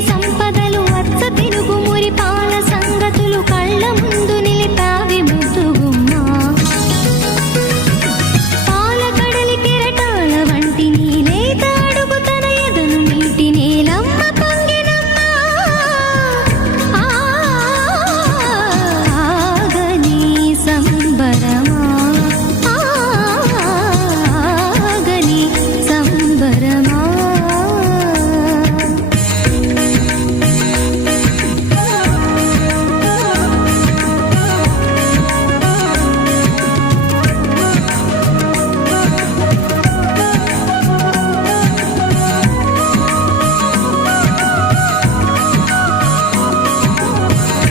సంప